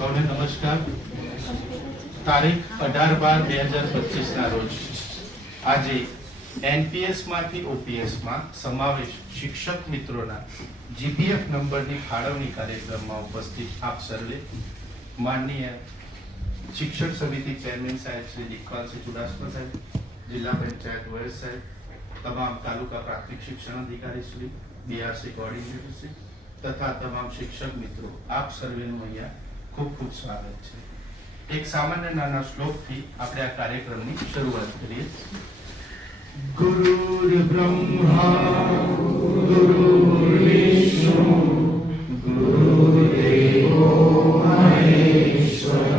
સૌને નમસ્કાર. તારીખ 18/12/2025 ના રોજ આજે એનપીએસ માંથી ઓપીએસ માં સમાવેશ શિક્ષક મિત્રોના જીપીએફ નંબરની ફાળવણી કાર્યક્રમમાં ઉપસ્થિત આપ સર્વે માનનીય શિક્ષક સમિતિ ચેરમેન સાહેબ શ્રી દીપકસિંહ ચુડાસમા સાહેબ, જિલ્લા પંચાયત વયસ સાહેબ, તમામ તાલુકા પ્રાથમિક શિક્ષણ અધિકારી શ્રી, બીઆરસી કોઓર્ડિનેટર શ્રી તથા તમામ શિક્ષક મિત્રો, આપ સર્વેનું અહીંયા ખૂબ ખૂબ સ્વાગત છે. એક સામાન્ય નાના શ્લોકથી આપણે આ કાર્યક્રમની શરૂઆત કરીએ. ગુરુર બ્રહ્મા ગુરુર્વિષ્ણુ ગુરુદેવો મહેશ્વર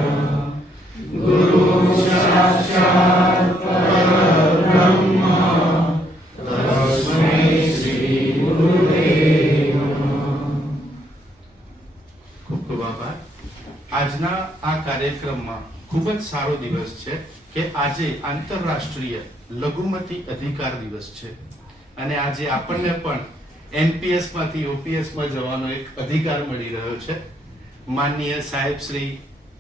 ગુરુ સાક્ષાત પરબ્રહ્મ તસ્મૈ શ્રી ગુરુદેવ નમઃ. ખૂબ ખૂબ આભાર. આજના આ કાર્યક્રમમાં ખૂબ જ સારો દિવસ છે કે આજે આંતરરાષ્ટ્રીય લઘુમતી અધિકાર દિવસ છે અને આજે આપણને પણ એનપીએસ માંથી ઓપીએસ માં જવાનો એક અધિકાર મળી રહ્યો છે. માનનીય સાહેબ શ્રી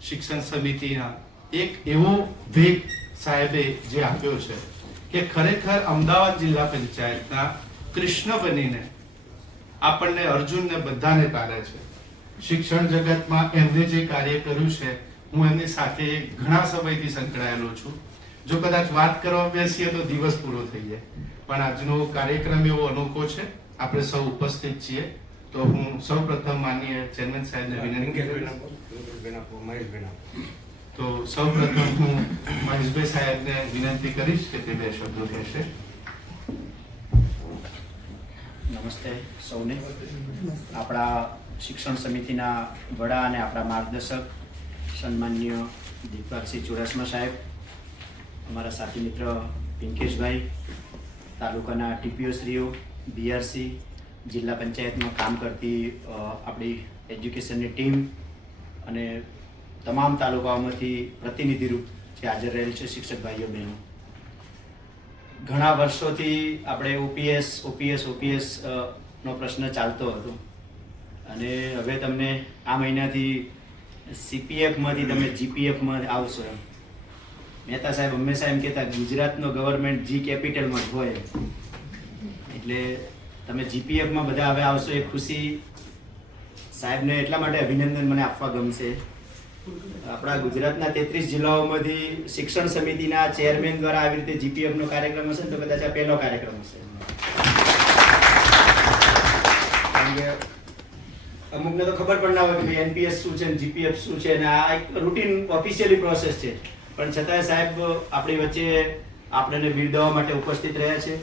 શિક્ષણ સમિતિના એક એવો વેગ સાહેબે જે આપ્યો છે કે ખરેખર અમદાવાદ જિલ્લા પંચાયતના કૃષ્ણ બનીને આપણને અર્જુનને બધાને તારે છે. શિક્ષણ જગતમાં એમને જે કાર્ય કર્યું છે, હું એમની સાથે ઘણા સમયથી સંકળાયેલો છું. જો કદાચ વાત કરવા બેસીએ તો દિવસ પૂરો થઈ જાય, પણ આજનો કાર્યક્રમ એવો અનોખો છે. આપણે સૌ ઉપસ્થિત છીએ, તો હું સૌપ્રથમ માનનીય ચેરમેન સાહેબને વિનંતી કરીશ. તો સૌપ્રથમ હું મહેશભાઈ સાહેબને વિનંતી કરીશ કે તે બે શબ્દો કહેશે. નમસ્તે સૌને. આપણા શિક્ષણ સમિતિના વડા અને આપણા માર્ગદર્શક સન્માનીય દીપકસિંહ ચુડાસમા સાહેબ, અમારા સાથી મિત્ર પિંકેશભાઈ, તાલુકાના ટીપીઓ શ્રીઓ, બીઆરસી, જિલ્લા પંચાયતમાં કામ કરતી આપણી એજ્યુકેશનની ટીમ અને તમામ તાલુકાઓમાંથી પ્રતિનિધિરૂપ જે હાજર રહેલ છે શિક્ષક ભાઈઓ બહેનો. ઘણા વર્ષોથી આપણે ઓપીએસ નો પ્રશ્ન ચાલતો હતો અને હવે તમને આ મહિનાથી સીપીએફમાંથી તમે જીપીએફમાં આવશો. એમ મહેતા સાહેબ હંમેશા એમ કહેતા ગુજરાતનો ગવર્મેન્ટ જી કેપિટલમાં જ હોય, એટલે તમે જીપીએફમાં બધા હવે આવશો એ ખુશી સાહેબને એટલા માટે અભિનંદન મને આપવા ગમશે. આપણા ગુજરાતના 33 જિલ્લાઓમાંથી શિક્ષણ સમિતિના ચેરમેન દ્વારા આવી રીતે જીપીએફનો કાર્યક્રમ હશે ને તો કદાચ આ પહેલો કાર્યક્રમ હશે. અમુકને તો ખબર પણ ના હોય કે એનપીએસ શું છે, જીપીએફ શું છે, અને આ એક રૂટીન ઓફિશિયલી પ્રોસેસ છે. પણ છતાંય સાહેબ આપણી વચ્ચે આપણને બિરદાવવા માટે ઉપસ્થિત રહ્યા છે.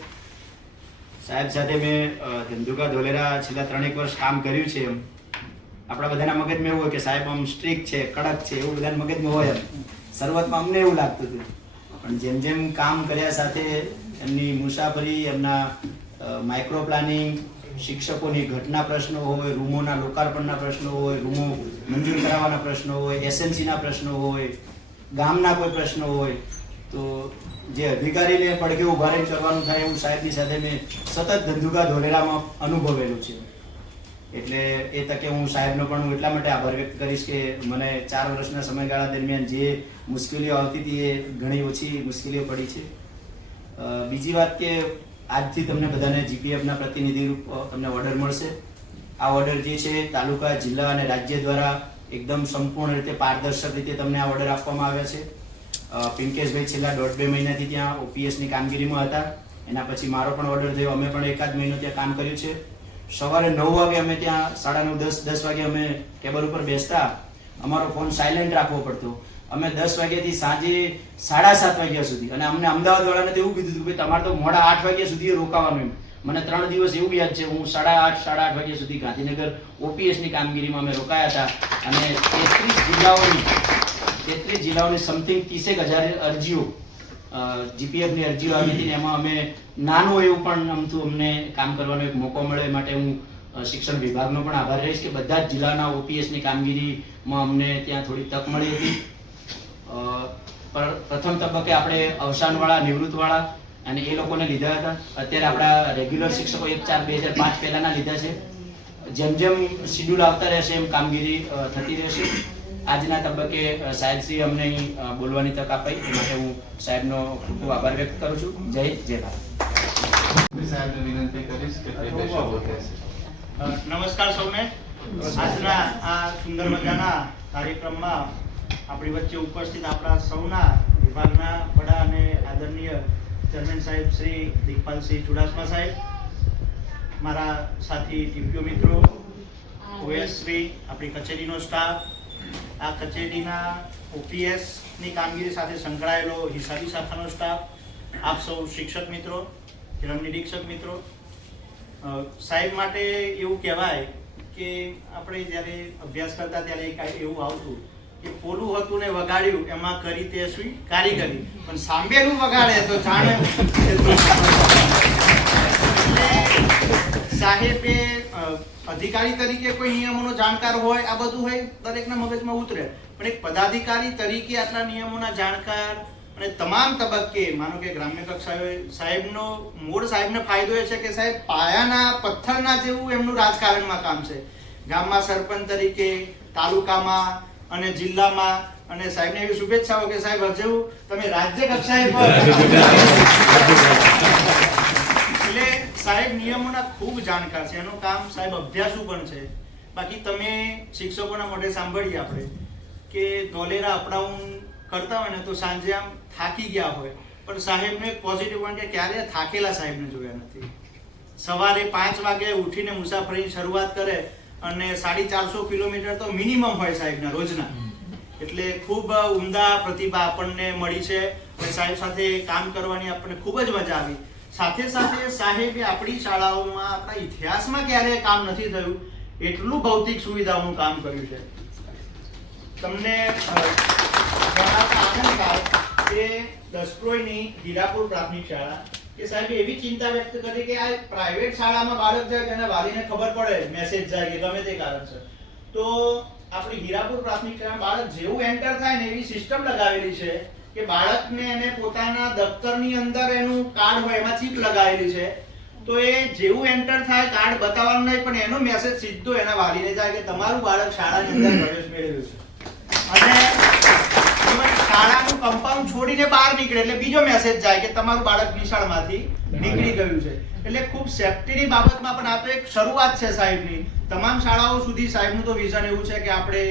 સાહેબ સાથે મેં ધંધુકા ધોલેરા છેલ્લા 3 વર્ષ કામ કર્યું છે. એમ આપણા બધાના મગજમાં એવું હોય કે સાહેબ આમ સ્ટ્રિક્ટ છે, કડક છે, એવું બધાના મગજમાં હોય. શરૂઆતમાં અમને એવું લાગતું હતું, પણ જેમ જેમ કામ કર્યા સાથે એમની મુસાફરી, એમના માઇક્રો પ્લાનિંગ, શિક્ષકોની ઘટના પ્રશ્નો હોય, રૂમોના લોકાર્પણના પ્રશ્નો હોય, રૂમો મંજૂર કરાવવાના પ્રશ્નો હોય, એસએમસીના પ્રશ્નો હોય, ગામના કોઈ પ્રશ્નો હોય, તો જે અધિકારીને પડઘે ઉભા રહીને કરવાનું થાય એવું સાહેબની સાથે મેં સતત ધંધુકા ધોલેરામાં અનુભવેલું છે. એટલે એ તકે હું સાહેબનો પણ હું એટલા માટે આભાર વ્યક્ત કરીશ કે મને 4 વર્ષના સમયગાળા દરમિયાન જે મુશ્કેલીઓ આવતી હતી એ ઘણી ઓછી મુશ્કેલીઓ પડી છે. બીજી વાત કે આજથી તમને બધાને જીપીએફના પ્રતિનિધિ રૂપ તમને ઓર્ડર મળશે. આ ઓર્ડર જે છે તાલુકા, જિલ્લા અને રાજ્ય દ્વારા એકદમ સંપૂર્ણ રીતે પારદર્શક રીતે તમને આ ઓર્ડર આપવામાં આવ્યા છે. પિંકેશભાઈ છેલ્લા 1.5-2 મહિનાથી ત્યાં ઓપીએસની કામગીરીમાં હતા. એના પછી મારો પણ ઓર્ડર થયો. અમે પણ 1-8 મહિનો ત્યાં કામ કર્યું છે. સવારે 9 વાગે અમે ત્યાં 9:30-10 વાગે અમે ટેબલ ઉપર બેસતા. અમારો ફોન સાયલેન્ટ રાખવો પડતો. અમે 10 વાગ્યાથી સાંજે 7:30 વાગ્યા સુધી, અને અમને અમદાવાદ વાળાને તો એવું કીધું હતું કે તમારે તો મોડા 8 વાગ્યા સુધી રોકાવાનું. એમ મને 3 દિવસ એવું યાદ છે, હું 8:30 વાગ્યા સુધી ગાંધીનગર ઓપીએસની કામગીરીમાં અમે રોકાયા હતા. અને 33 જિલ્લાઓની સમથિંગ 30,000 અરજીઓ, જીપીએફની અરજીઓ આવી હતી. એમાં અમે નાનું એવું પણ અમને કામ કરવાનો એક મોકો મળ્યો. એ માટે હું શિક્ષણ વિભાગનો પણ આભાર રહીશ કે બધા જ જિલ્લાના ઓપીએસની કામગીરીમાં અમને ત્યાં થોડી તક મળી હતી. પ્રથમ તબક્કે આપણે અવસાનવાળા, નિવૃત્તવાળા અને એ લોકોને લીધા હતા. અત્યારે આપણા રેગ્યુલર શિક્ષકો 1/4/2005 પહેલાના લીધા છે. જેમ જેમ શિડ્યુલ આવતા રહેશે એમ કામગીરી થતી રહેશે. આજના તબક્કે સાહેબશ્રી અમને અહીં બોલવાની તક આપી એ માટે હું સાહેબનો ખૂબ ખૂબ આભાર વ્યક્ત કરું છું. જય ભારત. સાહેબને વિનંતી કરીશ કે તે બે શબ્દો કહેશે. નમસ્કાર સૌને. આજના આ સુંદર મજાના કાર્યક્રમમાં આપણી વચ્ચે ઉપસ્થિત આપણા સૌના વિભાગના વડા અને આદરણીય ચેરમેન સાહેબ શ્રી દિગ્પાલસિંહ ચુડાસમા સાહેબ, મારા સાથી ટીપીઓ મિત્રો, ઓએસ શ્રી, આપણી કચેરીનો સ્ટાફ, આ કચેરીના ઓપીએસની કામગીરી સાથે સંકળાયેલો હિસાબી શાખાનો સ્ટાફ, આપ સૌ શિક્ષક મિત્રો, ક્રમ નિરીક્ષક મિત્રો. સાહેબ માટે એવું કહેવાય કે આપણે જ્યારે અભ્યાસ કરતા ત્યારે એક એવું આવતું કે પોલું હતું ને વગાડ્યું એમાં કરી તે શું કારીગરી, પણ સાંભેલું વગાડે તો જાણે. સાહેબે અધિકારી તરીકે કોઈ નિયમોનો જાણકાર હોય, આ બધું હોય દરેકના મગજમાં ઉતરે, પણ એક પદાધિકારી તરીકે આટલા નિયમોના જાણકાર અને તમામ તબક્કે માનો કે ગ્રામ્ય કક્ષાએ સાહેબનો મૂળ સાહેબને ફાયદો એ છે કે સાહેબ પાયાના પથ્થરના જેવું એમનું રાજકારણમાં કામ છે. ગામમાં સરપંચ તરીકે, તાલુકામાં અને જિલ્લામાં, અને સાહેબને એવી શુભેચ્છાઓ કે સાહેબ હજુ તમે રાજ્ય કક્ષાએ પણ. એટલે સાહેબ નિયમોના ખૂબ જાણકાર છે, એનું કામ સાહેબ અભ્યાસુ પણ છે. બાકી તમે શિક્ષકોના મોઢે સાંભળીએ આપણે કે ધોલેરા અપડાઉન કરતા હોય ને તો સાંજે આમ થાકી ગયા હોય, પણ સાહેબને પોઝિટિવ પણ કે ક્યારે થાકેલા સાહેબને જોયા નથી. સવારે 5 વાગે ઉઠીને મુસાફરીની શરૂઆત કરે અને 450 કિલોમીટર તો મિનિમમ હોય સાહેબના રોજના. એટલે ખૂબ ઉમદા પ્રતિભા આપણને મળી છે અને સાહેબ સાથે કામ કરવાની આપણને ખૂબ જ મજા આવી. સાથે સાથે સાહેબે આપણી શાળાઓમાં, આપણા ઇતિહાસમાં ક્યારેય કામ નથી થયું એટલું ભૌતિક સુવિધાઓનું કામ કર્યું છે. તમને જણાવતા આનંદ થાય કે દસક્રોઈની હીરાપુર પ્રાથમિક શાળા કે સાહેબે એવી ચિંતા વ્યક્ત કરી કે આ પ્રાઇવેટ શાળામાં બાળક જાય તેના વાલીને ખબર પડે, મેસેજ જાય કે ગમે તે કારણસર, તો આપણી હીરાપુર પ્રાથમિક શાળામાં બાળક જેવું એન્ટર થાય ને એવી સિસ્ટમ લગાવેલી છે કે બાળકને એને પોતાના દફતરની અંદર એનું કાર્ડ હોય એમાં ચિપ લગાવેલી છે, તો એ જેવું એન્ટર થાય કાર્ડ બતાવવાનું નહીં પણ એનો મેસેજ સીધો એના વાલીને જાય કે તમારું બાળક શાળાની અંદર પ્રવેશ મેળવ્યો છે. અને શાળાનું કમ્પાઉન્ડ છોડીને બહાર નીકળે એટલે બીજો મેસેજ જાય કે તમારું બાળક નિશાળમાંથી નીકળી ગયું છે. એટલે ખૂબ સેફટીની બાબતમાં પણ આ તો એક શરૂઆત છે સાહેબની. તમામ શાળાઓ સુધી સાહેબનું તો વિઝન એવું છે કે આપણે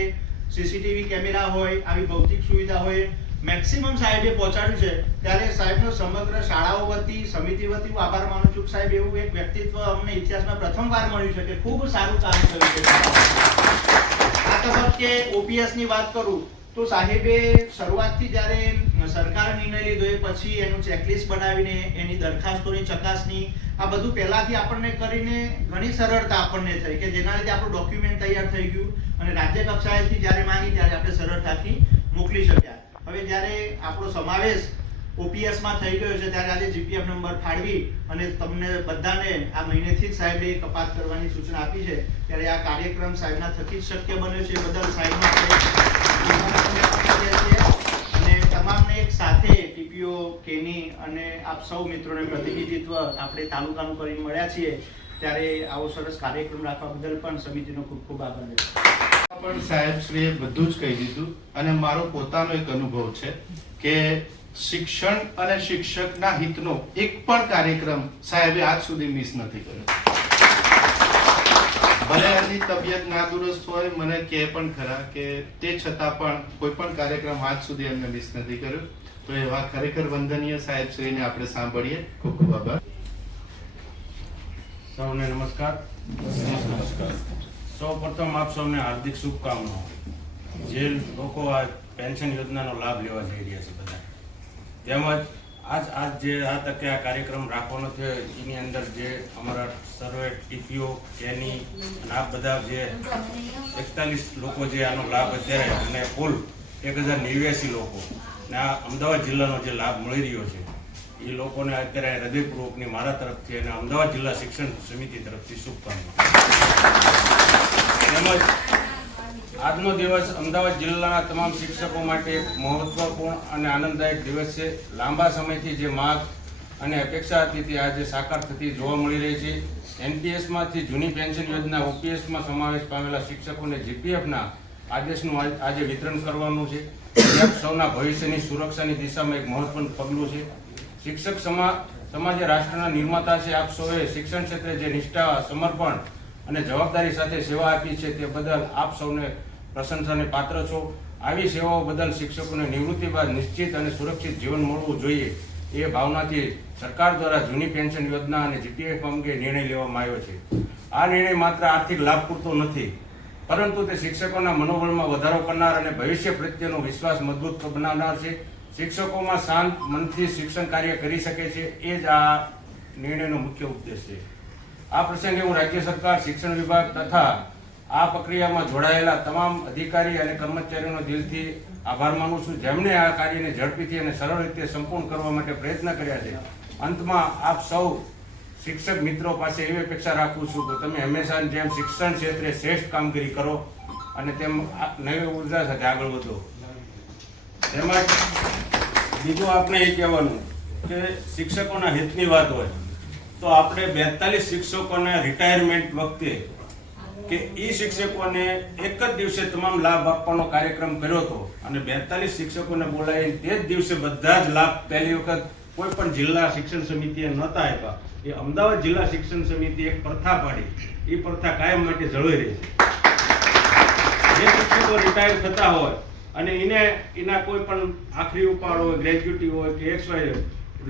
સીસીટીવી કેમેરા હોય, આવી ભૌતિક સુવિધા હોય, મેક્સિમમ સાહેબે પહોંચાડ્યું છે. ત્યારે સાહેબનો સમગ્ર શાળાઓ વતી, સમિતિ વતી હું આભાર માનું છું. સાહેબ એવું એક વ્યક્તિત્વ અમને ઇતિહાસમાં પ્રથમવાર મળ્યું છે કે ખૂબ સારું કામ કર્યું છે. આ તબક્કે ઓપીએસ ની વાત કરું તો સાહેબે શરૂઆતથી જ્યારે સરકારે નિર્ણય લીધો એ પછી એનું ચેકલિસ્ટ બનાવીને એની દરખાસ્તોની ચકાસણી, આ બધું પહેલાથી આપણને કરીને ઘણી સરળતા આપણને થઈ કે જેના લીધે આપણું ડોક્યુમેન્ટ તૈયાર થઈ ગયું અને રાજ્ય કક્ષાએથી જ્યારે માંગી ત્યારે આપણે સરળતાથી મોકલી શક્યા. હવે જ્યારે આપણો સમાવેશ ઓપીએસ માં થઈ ગયો છે ત્યારે આજે જીપીએફ નંબર ફાળવી અને તમને બધાને આ મહિનેથી જ સાહેબે કપાત કરવાની સૂચના આપી છે. ત્યારે આ કાર્યક્રમ સાહેબના થકી જ શક્ય બન્યો છે. બદલ સાહેબનો અને તમામને એક સાથે ટીપીઓ, કેની અને આપ સૌ મિત્રોને પ્રતિનિધિત્વ આપણે તાલુકાનું કરીને મળ્યા છીએ, ત્યારે આવો સરસ કાર્યક્રમ રાખવા બદલ પણ સમિતિનો ખૂબ ખૂબ આભાર વ્યક્ત. પણ સાહેબશ્રીએ બધું જ કહી દીધું અને મારો પોતાનો એક અનુભવ છે કે શિક્ષણ અને શિક્ષકના હિતનો એક પણ કાર્યક્રમ સાહેબે આજ સુધી મિસ નથી કર્યો. ભલે એની તબિયત નાદુરસ્ત હોય, મને કહે પણ ખરા કે તે છતાં પણ કોઈ પણ કાર્યક્રમ આજ સુધી એમને મિસ નથી કર્યો. તો એવા ખરેખર વંદનીય સાહેબશ્રીને આપણે સાંભળીએ. ખૂબ ખૂબ આભાર. સૌને નમસ્કાર. સૌ પ્રથમ આપ સૌને હાર્દિક શુભકામનાઓ. જે લોકો આ પેન્શન યોજનાનો લાભ લેવા જઈ રહ્યા છે બધા, તેમજ આજ જે આ તકે આ કાર્યક્રમ રાખવાનો થયો એની અંદર જે અમારા સર્વે ટીપીઓ, કેની અને આ બધા જે 41 લોકો જે આનો લાભ અત્યારે અને કુલ 1089 લોકો ને આ અમદાવાદ જિલ્લાનો જે લાભ મળી રહ્યો છે એ લોકોને અત્યારે હૃદયપૂર્વકની મારા તરફથી અને અમદાવાદ જિલ્લા શિક્ષણ સમિતિ તરફથી શુભકામનાઓ. તેમજ આજનો દિવસ અમદાવાદ જિલ્લાના તમામ શિક્ષકો માટે એક મહત્વપૂર્ણ અને આનંદદાયક દિવસ છે. લાંબા સમયથી જે માંગ અને અપેક્ષા હતી તે આજે સાકાર થતી જોવા મળી રહી છે. એનપીએસમાંથી જૂની પેન્શન યોજના ઓપીએસમાં સમાવેશ પામેલા શિક્ષકોને જીપીએફના આદેશનું આજે વિતરણ કરવાનું છે. જે આપ સૌના ભવિષ્યની સુરક્ષાની દિશામાં એક મહત્વનું પગલું છે. શિક્ષક સમાજે રાષ્ટ્રના નિર્માતા છે. આપ સૌએ શિક્ષણ ક્ષેત્રે જે નિષ્ઠા, સમર્પણ અને જવાબદારી સાથે સેવા આપી છે તે બદલ આપ સૌને પ્રશંસાને પાત્ર છો. આવી સેવાઓ બદલ શિક્ષકોને નિવૃત્તિ બાદ નિશ્ચિત અને સુરક્ષિત જીવન મળવું જોઈએ એ ભાવનાથી સરકાર દ્વારા જૂની પેન્શન યોજના અને જીપીએફ અંગે નિર્ણય લેવામાં આવ્યો છે. આ નિર્ણય માત્ર આર્થિક લાભ પૂરતો નથી, પરંતુ તે શિક્ષકોના મનોબળમાં વધારો કરનાર અને ભવિષ્ય પ્રત્યેનો વિશ્વાસ મજબૂત બનાવનાર છે. શિક્ષકોમાં શાંત મનથી શિક્ષણ કાર્ય કરી શકે છે, એ જ આ નિર્ણયનો મુખ્ય ઉદ્દેશ છે. આ પ્રસંગે હું રાજ્ય સરકાર, શિક્ષણ વિભાગ તથા આ પ્રક્રિયામાં જોડાયેલા તમામ અધિકારી અને કર્મચારીઓનો દિલથી આભાર માનું છું, જેમણે આ કાર્યને ઝડપીથી અને સરળ રીતે સંપૂર્ણ કરવા માટે પ્રયત્ન કર્યા છે. અંતમાં આપ સૌ શિક્ષક મિત્રો પાસે એવી અપેક્ષા રાખું છું કે તમે હંમેશા જેમ શિક્ષણ ક્ષેત્રે શ્રેષ્ઠ કામગીરી કરો અને તેમ નવી ઉર્જા સાથે આગળ વધો. તેમજ બીજું આપણે એ કહેવાનું કે શિક્ષકોના હિતની વાત હોય તો આપણે 42 શિક્ષકોને રિટાયરમેન્ટ વખતે કે એ શિક્ષકોને એક જ દિવસે તમામ લાભ આપવાનો કાર્યક્રમ કર્યો હતો અને 42 શિક્ષકોને બોલાવી તે જ દિવસે બધા જ લાભ પહેલી વખત કોઈ પણ જિલ્લા શિક્ષણ સમિતિએ નહોતા આપ્યા. એ અમદાવાદ જિલ્લા શિક્ષણ સમિતિ એક પ્રથા પાડી. એ પ્રથા કાયમ માટે જળવાઈ રહી છે. જે શિક્ષકો રિટાયર થતા હોય અને એના કોઈ પણ આખરી ઉપાડ હોય, ગ્રેજ્યુટી હોય કે XY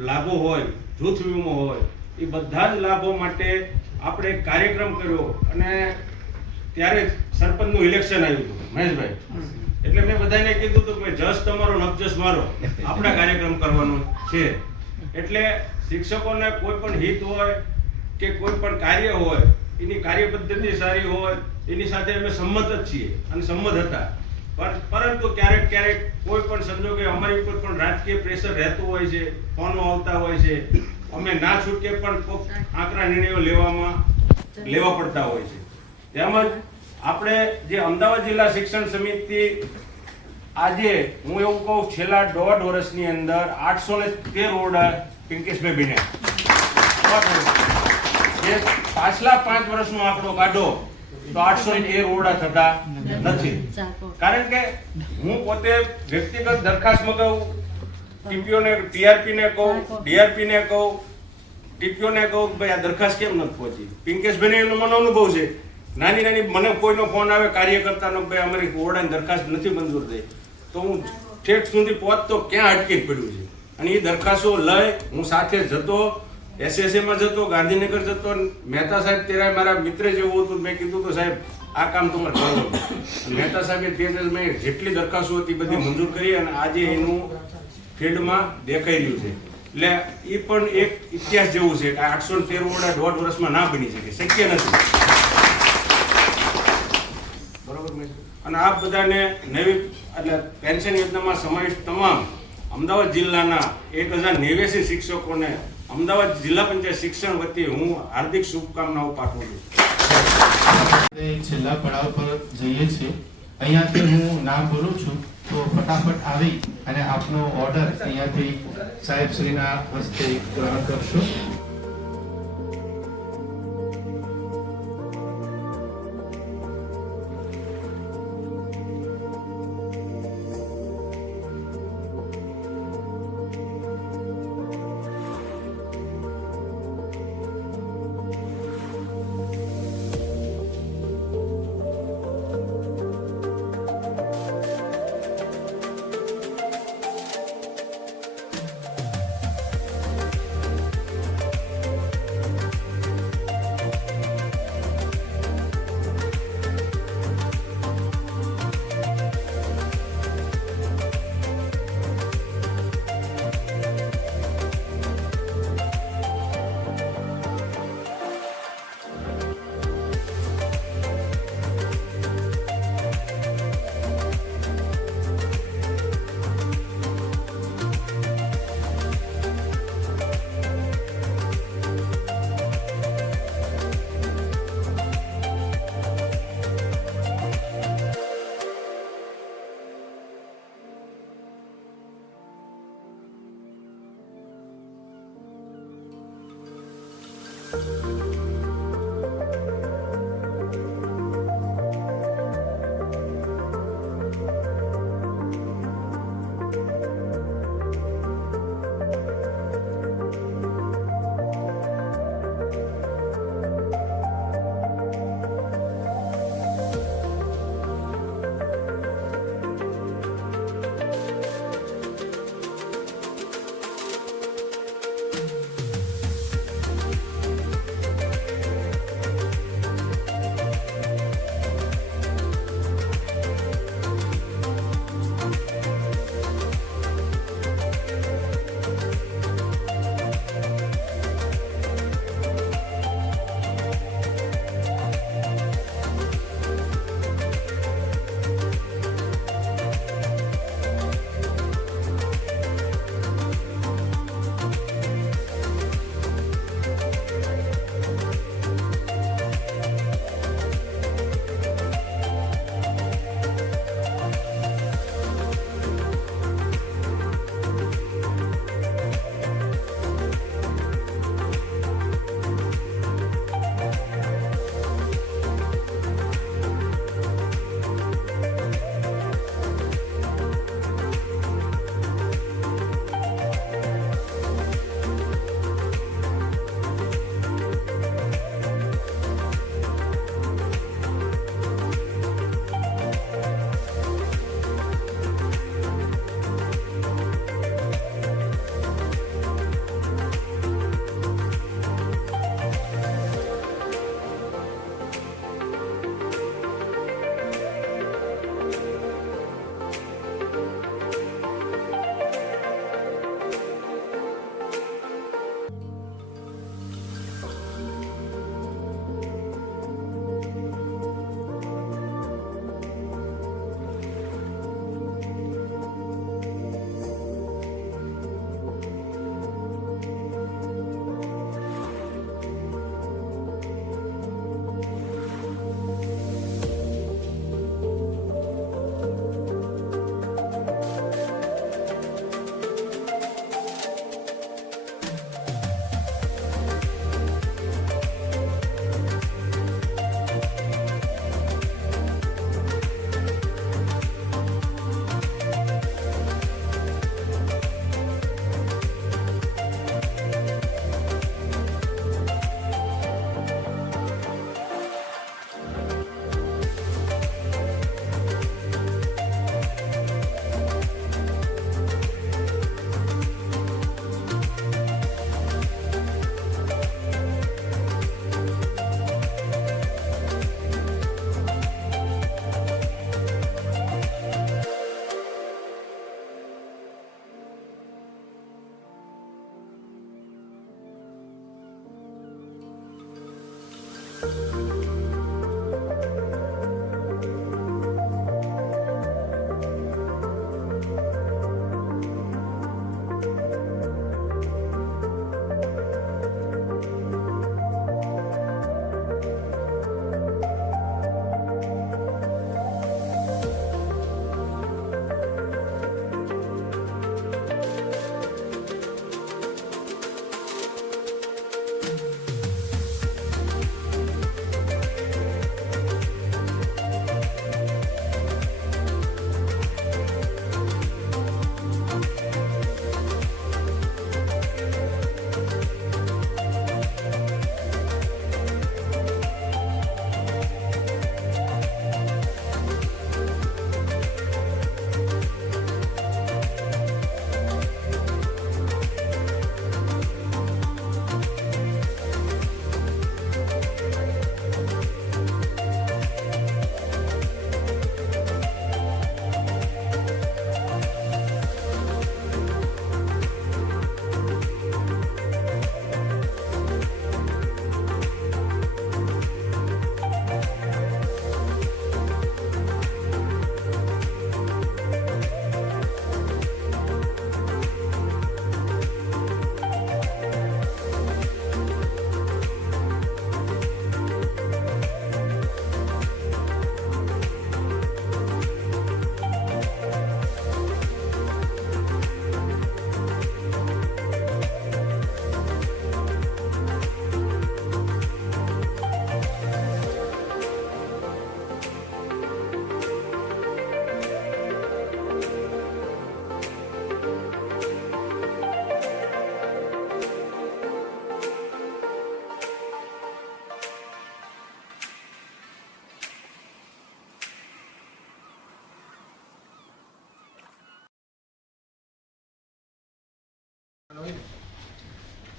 લાભો હોય, જૂથ વીમો હોય, એ બધા જ લાભો માટે આપણે એક કાર્યક્રમ કર્યો અને ત્યારે સરપંચનું ઇલેક્શન આવ્યું હતું મહેશભાઈ. એટલે મેં બધાને કીધું હતું કે જસ તમારો નબજસ મારો, આપણા કાર્યક્રમ કરવાનો છે. એટલે શિક્ષકોને કોઈ પણ હિત હોય કે કોઈ પણ કાર્ય હોય, એની કાર્ય પદ્ધતિ સારી હોય એની સાથે અમે સંમત જ છીએ અને સંમત હતા. પરંતુ ક્યારેક કોઈ પણ સંજોગે અમારી ઉપર પણ રાજકીય પ્રેશર રહેતું હોય છે, ફોનો આવતા હોય છે, અમે ના છૂટકે પણ આકરા નિર્ણયો લેવા પડતા હોય છે. તેમજ આપણે જે અમદાવાદ જિલ્લા શિક્ષણ સમિતિ આજે હું એવું કહું છેલ્લા 1.5 વર્ષની અંદર 813 ઓરડા પિંકેશભાઈ બન્યા. જે પાછલા 5 વર્ષનો આંકડો કાઢો તો 813 ઓરડા થતા નથી. કારણ કે હું પોતે વ્યક્તિગત દરખાસ્ત મગાવું, ટીપીઓને, ટીઆરપીને કહું, ડીઆરપીને કહું, ટીપીઓને કહું ભાઈ આ દરખાસ્ત કેમ નથી પહોંચી. પિંકેશભાઈને એનો મને અનુભવ છે. નાની મને કોઈનો ફોન આવે કાર્યકર્તાનો, ભાઈ અમારી ઓરડાની દરખાસ્ત નથી મંજૂર થઈ, તો હું ઠેઠ સુધી પહોંચતો ક્યાં અટકી પડ્યું છે. અને એ દરખાસ્તો લઈ હું સાથે જતો, SSAમાં જતો, ગાંધીનગર જતો. મહેતા સાહેબ તેરા મારા મિત્ર જેવું હતું. મેં કીધું તો સાહેબ આ કામ તમારે કરવું. મહેતા સાહેબે તે મેં જેટલી દરખાસ્તો હતી બધી મંજૂર કરી અને આજે એનું ફિલ્ડમાં દેખાઈ રહ્યું છે. એટલે એ પણ એક ઇતિહાસ જેવું છે કે 813 ઓરડા 1.5 વર્ષમાં ના બની શકે, શક્ય નથી. બરોબર. અને આપ બધાને નવી એટલે પેન્શન યોજનામાં સમાવિષ્ટ તમામ અમદાવાદ જિલ્લાના 1089 શિક્ષકોને અમદાવાદ જિલ્લા પંચાયત શિક્ષણ વતી હું હાર્દિક શુભકામનાઓ પાઠવું છું. છેલ્લા પડાવ પર જઈએ છીએ. અહીંયાથી હું નામ બોલું છું તો ફટાફટ આવી અને આપનો ઓર્ડર અહીંયાથી સાહેબ શ્રીના હસ્તે ગ્રહણ કરશો.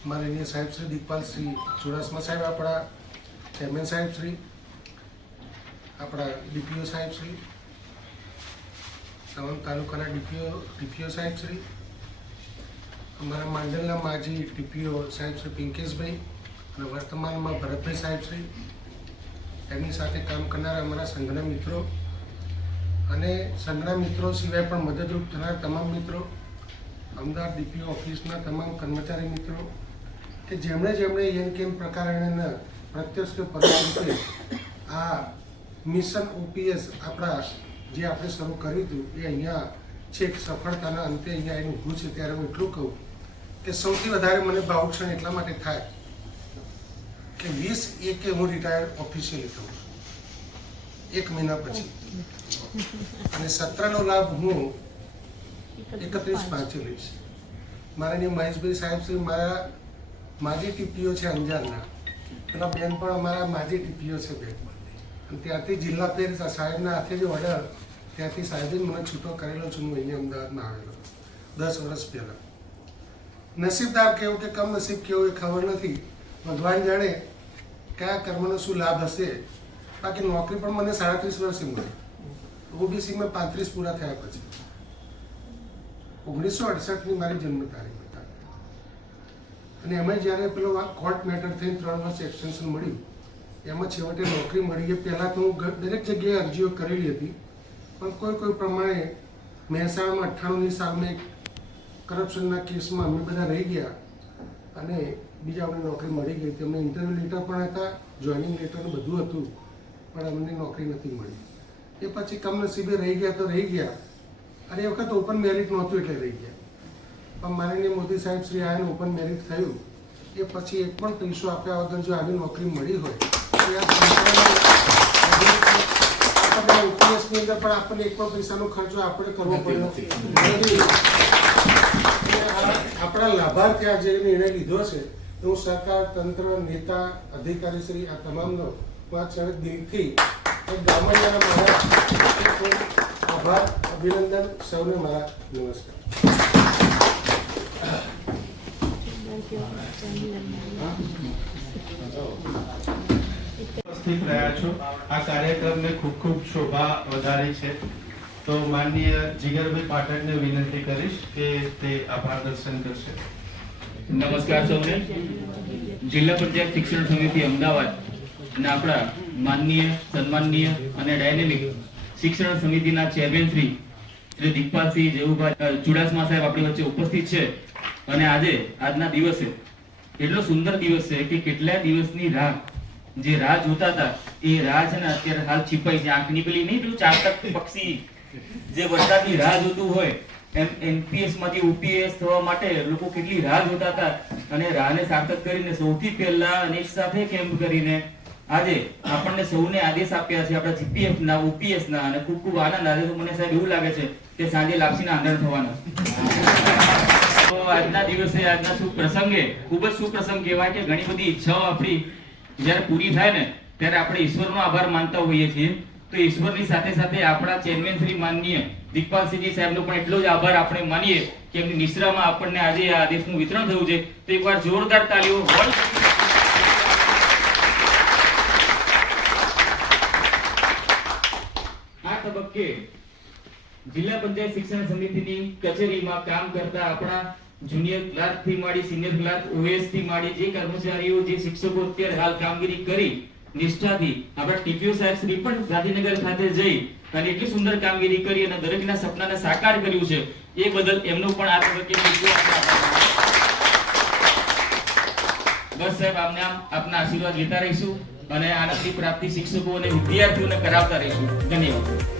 માનનીય સાહેબ શ્રી દિગ્પાલ શ્રી ચુડાસમા સાહેબ, આપણા ચેરમેન સાહેબ શ્રી, આપણા ડીપીઓ સાહેબ શ્રી, તમામ તાલુકાના ડીપીઓ સાહેબ શ્રી, અમારા માંડલના માજી ડીપીઓ સાહેબ શ્રી પિંકેશભાઈ અને વર્તમાનમાં ભરતભાઈ સાહેબ શ્રી, એમની સાથે કામ કરનારા અમારા સંઘના મિત્રો અને સંઘના મિત્રો સિવાય પણ મદદરૂપ થનાર તમામ મિત્રો, અમદાવાદ ડીપીઓ ઓફિસના તમામ કર્મચારી મિત્રો કે જેમણે એન કેમ પ્રકારના પ્રત્યક્ષ કે પરોક્ષ રીતે આ મિશન ઓપીએસ આપણા જે આપણે શરૂ કર્યું હતું એ અહીંયા છેક સફળતાના અંતે અહીંયા એનું ઊભું છે. ત્યારે હું એટલું કહું કે સૌથી વધારે મને ભાવુક્ષણ એટલા માટે થાય કે 20/1 હું રિટાયર્ડ ઓફિશિયલી થઉં છું, 1 મહિના પછી, અને 17નો લાભ હું 31/5 લઈશ. મારા મહેશભાઈ સાહેબ શ્રી મારા માજી ટીપીઓ છે અંજારના, પેલા બેન પણ અમારા માજી ટીપીઓ છે બેન, અને ત્યાંથી જિલ્લા ફેર સાહેબના હાથે જે ઓર્ડર ત્યાંથી સાહેબે મને છૂટો કરેલો છું. હું અહીંયા અમદાવાદમાં આવેલો 10 વર્ષ પહેલાં. નસીબદાર કેવું કે કમ નસીબ કેવું એ ખબર નથી, ભગવાન જાણે કયા કર્મનો શું લાભ હશે. બાકી નોકરી પણ મને 37 વર્ષે મળી, ઓબીસીમાં 35 પૂરા થયા પછી. 1968ની મારી જન્મ તારીખ હતા, અને એમાં જ્યારે પેલો કોર્ટ મેટર થઈને 3 વર્ષ એક્સટેન્શન મળ્યું, એમાં છેવટે નોકરી મળી. એ પહેલાં તો હું દરેક જગ્યાએ અરજીઓ કરેલી હતી, પણ કોઈ પ્રમાણે મહેસાણામાં 98ની સાલમાં એક કરપ્શનના કેસમાં અમે બધા રહી ગયા અને બીજા અમને નોકરી મળી ગઈ. તેમને ઇન્ટરવ્યૂ લેટર પણ હતા, જોઈનિંગ લેટર બધું હતું, પણ અમને નોકરી નથી મળી. એ પછી કમનસીબે રહી ગયા તો રહી ગયા, અને એ વખત ઓપન મેરિટ નહોતું એટલે રહી ગયા. પણ માનનીય મોદી સાહેબ શ્રી આને ઓપન મેરિટ થયું એ પછી એક પણ પૈસો આપ્યા વગર જો આવી નોકરી મળી હોય તો આપણને ઓપીએસની અંદર પણ આપણને એક પણ પૈસાનો ખર્ચો આપણે કરવો પડ્યો. આપણા લાભાર્થી આ જે નિર્ણય લીધો છે તો હું સરકાર, તંત્ર, નેતા, અધિકારી શ્રી આ તમામનો હું આ ક્ષણે દિલથી એક ગામડિયાના મારા આભાર, અભિનંદન, સૌને મારા નમસ્કાર. ઉપસ્થિત રહ્યા છો. આ કાર્યક્રમને ખૂબ ખૂબ શોભા વધારી છે. તો માનનીય જીગરભાઈ પાઠકને વિનંતી કરીશ કે તે આભાર દર્શન કરશે. નમસ્કાર સૌને. જિલ્લા પંચાયત શિક્ષણ સમિતિ અમદાવાદ અને આપણા માનનીય, સન્માનનીય અને ડાયનેમિક શિક્ષણ સમિતિના ચેરમેન શ્રી દિગ્પાલસિંહ જેવુભાઈ ચુડાસમા સાહેબ આપણી વચ્ચે ઉપસ્થિત છે. અને આજના દિવસે એટલો સુંદર દિવસ છે કે કેટલા દિવસની રાહ, જે રાહ જોતા હતા એ રાહ છે ને અત્યારે હાલ છીપાઈ છે. આંખની પેલી નહીં, પેલું ચાતક પક્ષી જે વરસાદની રાહ જોતું હોય એમ એનપીએસ માંથી ઓપીએસ થવા માટે લોકો કેટલી રાહ જોતા હતા, અને રાહને સાર્થક કરીને સૌથી પહેલા અનેક સાથે કેમ્પ કરીને આજે આપણને સૌને આદેશ આપ્યા છે આપણા જીપીએફ ના, ઓપીએસ ના, અને ખૂબ ખૂબ આનંદ. આજે તો મને સાહેબ એવું લાગે છે કે સાંજે લાપસીના આંધણ થવાના. તો આજના દિવસે, આજના શુભ પ્રસંગે ખૂબ જ સુપ્રસંગ કહેવાય કે ઘણી બધી ઈચ્છાઓ આપણી જ્યારે પૂરી થાય ને ત્યારે આપણે ઈશ્વરનો આભાર માનતા હોઈએ છીએ. તો ઈશ્વરની સાથે સાથે આપણા ચેરમેન શ્રી માનનીય દિગ્પાલસિંહજી સાહેબનો પણ એટલો જ આભાર આપણે માનીએ કે એમની નિશ્રામાં આપણને આજે આ આદેશનું વિતરણ થયું છે. તો એકવાર જોરદાર તાળીઓ. આ તબક્કે જિલ્લા પંચાયત શિક્ષણ સમિતિની કચેરીમાં કામ કરતા આપણા જુનિયર ક્લાર્ક થી માંડી સિનિયર ક્લાર્ક, ઓએસ થી માંડી જે કર્મચારીઓ, જે શિક્ષકો અત્યારે હાલ કામગીરી કરી નિષ્ઠાથી, આપણા ટીપીઓ સાહેબ શ્રી પણ ગાંધીનગર ખાતે જઈ અને એટલી સુંદર કામગીરી કરી અને દરેકના સપનાને સાકાર કર્યું છે, એ બદલ એમનો પણ આ તબક્કે બસ સાહેબ આમને આમ આપના આશીર્વાદ લેતા રહીશું અને આનંદની પ્રાપ્તિ શિક્ષકો અને વિદ્યાર્થીઓને કરાવતા રહીશું. ધન્યવાદ.